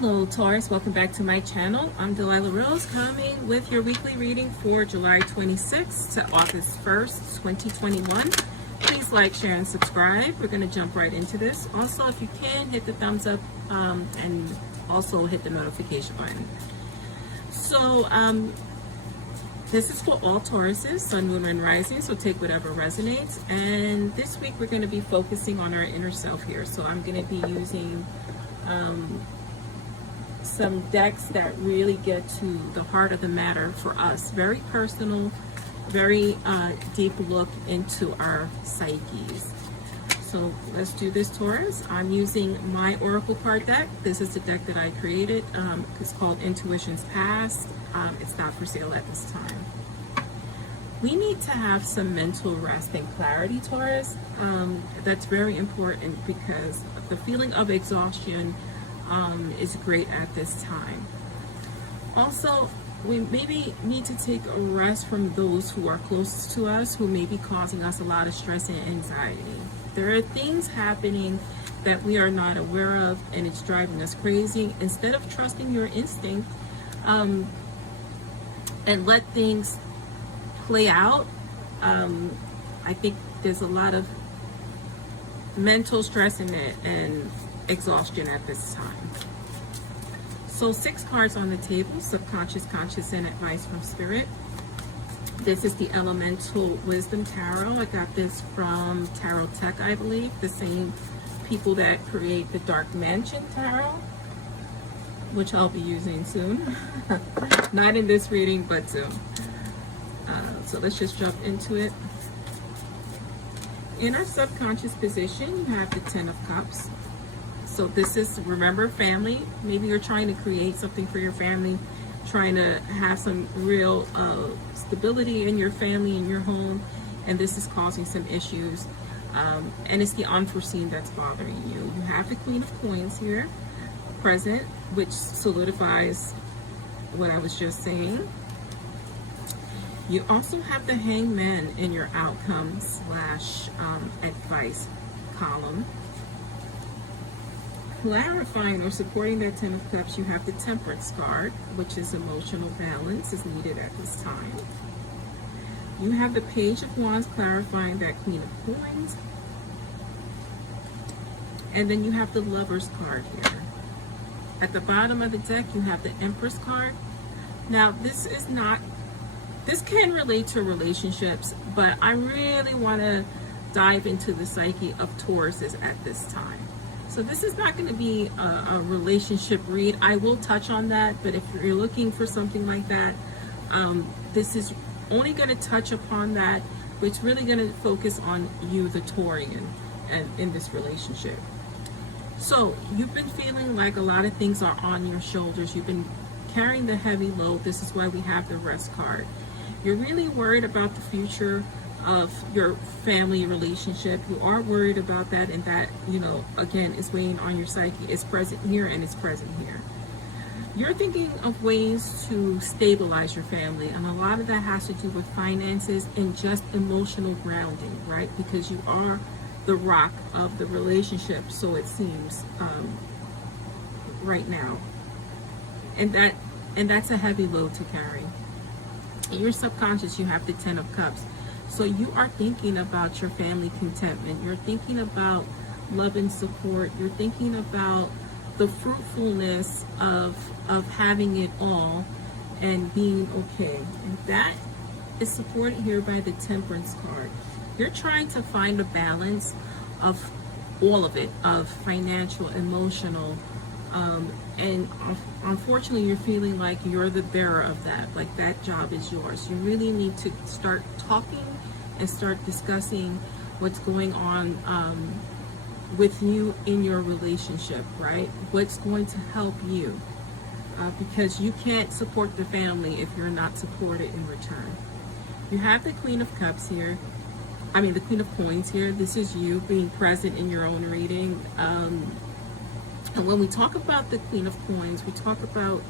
Hello Taurus, welcome back to my channel. I'm Delilah Rose coming with your weekly reading for July 26th to August 1st, 2021. Please like, share, and subscribe. We're going to jump right into this. Also, if you can, hit the thumbs up and also hit the notification button. So this is for all Tauruses, Sun, Moon, and Rising, so take whatever resonates. And this week we're going to be focusing on our inner self here. So I'm going to be using some decks that really get to the heart of the matter for us. Very personal, very deep look into our psyches. So let's do this, Taurus. I'm using my Oracle card deck. This is the deck that I created. It's called Intuition's Past. It's not for sale at this time. We need to have some mental rest and clarity, Taurus. That's very important because the feeling of exhaustion is great at this time. Also, we maybe need to take a rest from those who are closest to us, who may be causing us a lot of stress and anxiety. There are things happening that we are not aware of, and it's driving us crazy. Instead of trusting your instinct and let things play out, I think there's a lot of mental stress in it and exhaustion at this time. So 6 cards on the table: subconscious, conscious, and advice from spirit. This is the Elemental Wisdom Tarot. I got this from Tarot Tech, I believe, the same people that create the Dark Mansion Tarot, which I'll be using soon. Not in this reading, but soon. So let's just jump into it. In our subconscious position, you have the 10 of Cups. So this is, remember, family. Maybe you're trying to create something for your family, trying to have some real stability in your family, in your home, and this is causing some issues. And it's the unforeseen that's bothering you. You have the Queen of Coins here, present, which solidifies what I was just saying. You also have the Hangman in your outcome / advice column. Clarifying or supporting that 10 of Cups, you have the Temperance card, which is emotional balance is needed at this time. You have the Page of Wands, clarifying that Queen of Coins. And then you have the Lovers card here. At the bottom of the deck, you have the Empress card. Now, this can relate to relationships, but I really want to dive into the psyche of Tauruses at this time. So this is not going to be a relationship read. I will touch on that, but if you're looking for something like that, this is only going to touch upon that, but it's really going to focus on you, the Taurian, and in this relationship. So you've been feeling like a lot of things are on your shoulders. You've been carrying the heavy load. This is why we have the Rest card. You're really worried about the future of your family relationship. You are worried about that, and that, again, is weighing on your psyche. It's present here and it's present here. You're thinking of ways to stabilize your family, and a lot of that has to do with finances and just emotional grounding, right? Because you are the rock of the relationship, so it seems right now, and that's a heavy load to carry. In your subconscious, you have the 10 of Cups. So you are thinking about your family contentment. You're thinking about love and support. You're thinking about the fruitfulness of having it all and being okay. And that is supported here by the Temperance card. You're trying to find a balance of all of it, of financial, emotional, and unfortunately you're feeling like you're the bearer of that, like that job is yours. You really need to start talking and start discussing what's going on with you in your relationship, right? What's going to help you, because you can't support the family if you're not supported in return. You have the Queen of Cups here, the Queen of Coins here. This is you being present in your own reading. And when we talk about the Queen of Coins, we talk about,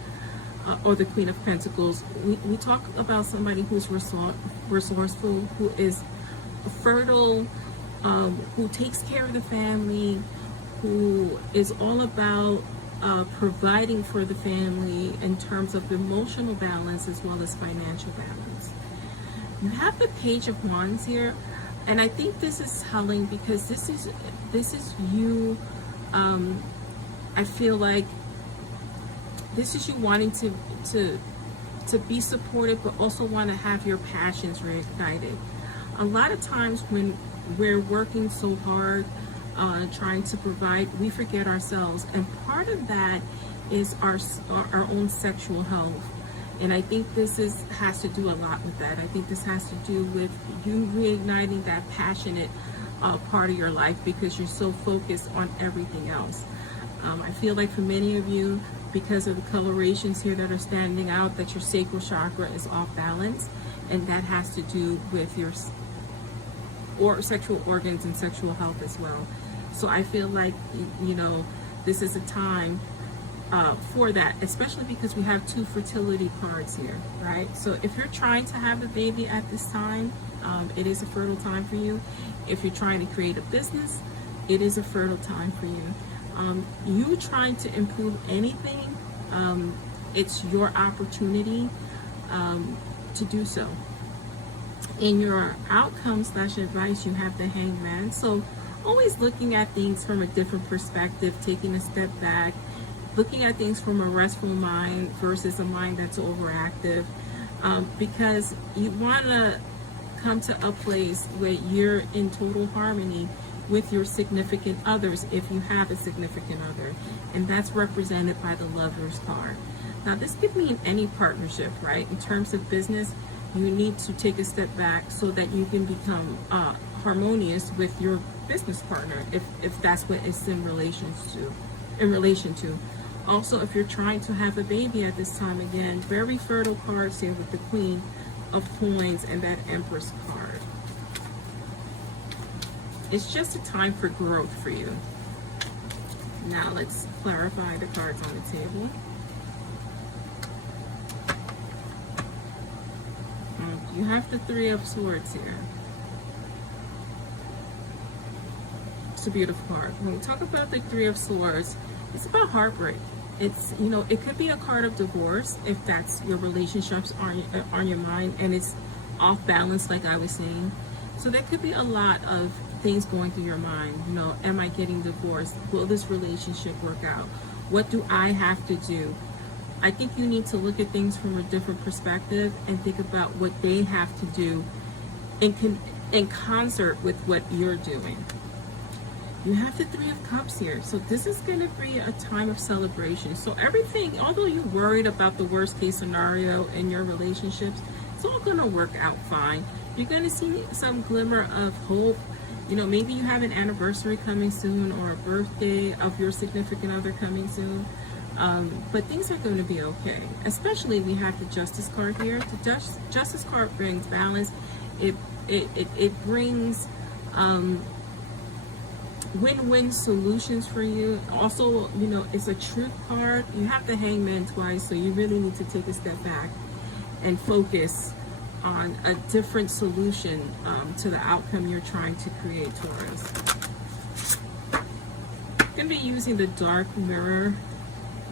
or the Queen of Pentacles, we talk about somebody who's resourceful, who is fertile, who takes care of the family, who is all about providing for the family in terms of emotional balance as well as financial balance. You have the Page of Wands here, and I think this is telling because this is you. I feel like this is you wanting to be supportive, but also want to have your passions reignited. A lot of times when we're working so hard, trying to provide, we forget ourselves, and part of that is our own sexual health. And I think this has to do a lot with that. I think this has to do with you reigniting that passionate part of your life because you're so focused on everything else. I feel like for many of you, because of the colorations here that are standing out, that your sacral chakra is off balance, and that has to do with your sexual organs and sexual health as well. So I feel like, you know, this is a time for that, especially because we have 2 fertility cards here, right? So if you're trying to have a baby at this time, it is a fertile time for you. If you're trying to create a business, it is a fertile time for you. You trying to improve anything, it's your opportunity to do so. In your outcomes / advice, you have the Hangman. So always looking at things from a different perspective, taking a step back, looking at things from a restful mind versus a mind that's overactive, because you want to come to a place where you're in total harmony with your significant others, if you have a significant other, and that's represented by the Lover's card. Now this could mean any partnership, right? In terms of business, you need to take a step back so that you can become harmonious with your business partner, if that's what it's in relation to. Also, if you're trying to have a baby at this time, again, very fertile cards here with the Queen of Coins and that Empress card. It's just a time for growth for you. Now let's clarify the cards on the table. You have the 3 of Swords here. It's a beautiful card. When we talk about the 3 of Swords, it's about heartbreak. It's, you know, it could be a card of divorce if that's your relationships on your mind and it's off balance, like I was saying. So there could be a lot of things going through your mind. You know, am I getting divorced? Will this relationship work out? What do I have to do? I think you need to look at things from a different perspective and think about what they have to do in concert with what you're doing. You have the 3 of Cups here. So this is going to be a time of celebration. So everything, although you're worried about the worst case scenario in your relationships, it's all going to work out fine. You're going to see some glimmer of hope. You know, maybe you have an anniversary coming soon or a birthday of your significant other coming soon. But things are going to be okay. Especially we have the Justice card here. The Justice card brings balance. It brings win-win solutions for you. Also, you know, it's a truth card. You have the Hangman twice, so you really need to take a step back and focus on a different solution to the outcome you're trying to create, Taurus. I'm going to be using the Dark Mirror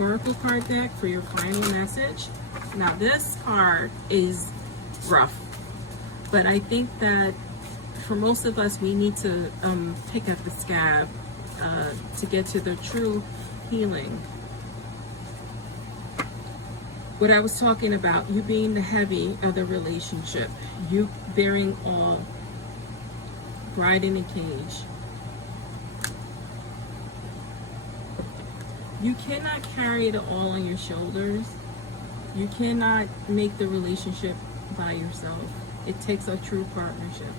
Oracle card deck for your final message. Now this card is rough, but I think that for most of us, we need to pick up the scab to get to the true healing. What I was talking about, you being the heavy of the relationship, you bearing all, bride in a cage. You cannot carry it all on your shoulders. You cannot make the relationship by yourself. It takes a true partnership.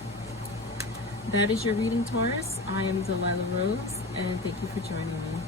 That is your reading, Taurus. I am Delilah Rose, and thank you for joining me.